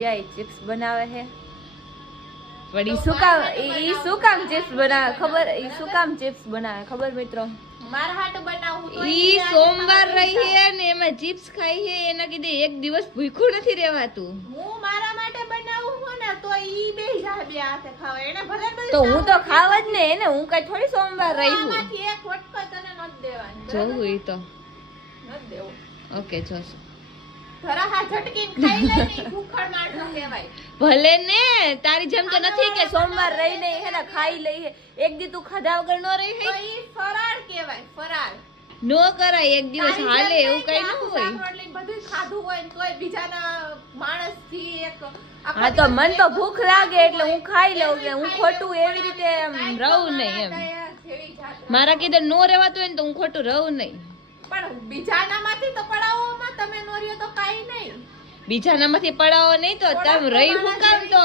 chips बनावे है पर ई શું કામ चिप्स बनावे खबर ई શું કામ चिप्स बनावे खबर मित्रों मार हाट बनाવું તો ઈ સોમવાર રહી હે ને એમાં चिप्स ખાઈ હે એના કીધે એક દિવસ ભૂખ્યું નથી રહેવાતું હું મારા માટે બનાવું હું ને તો ઈ બે હાથે ખાવે એને ભલે બધું તો હું તો ખાવ જ ને એને હું કઈ થોડી સોમવાર રહી હું આમાંથી એક વટકો તને નત દેવાની જોવું ઈ તો નત દેવું ઓકે જોશું ધરા હા ઝટકીને ખાઈ લે ને ભૂખડ માણસો કહેવાય ભલે ને તારી જેમ તો નથી કે સોમવાર રહી નહીં હે ને ખાઈ લઈ હે એક દી તું ખાધા વગર નો રહી તો હે ઈ ફરાળ કહેવાય ફરાળ નો કરાય એક દિવસ હાલે એવું કઈ ન હોય રોટલી બધું ખાધું હોય ને તોય બીજાના માણસ થી એક હા તો મન તો ભૂખ લાગે એટલે હું ખાઈ લઉં કે હું ખોટું એવી રીતે એમ રહું નહીં એમ મારા કીધે નો રહેવાતું હોય ને તો હું ખોટું રહું નહીં પણ બીજાનામાંથી તો પડાવોમાં તમે નોર્યો તો કાઈ નહીં બીજાનામાંથી પડાવો નહીં તો તમે રહી હું કામ તો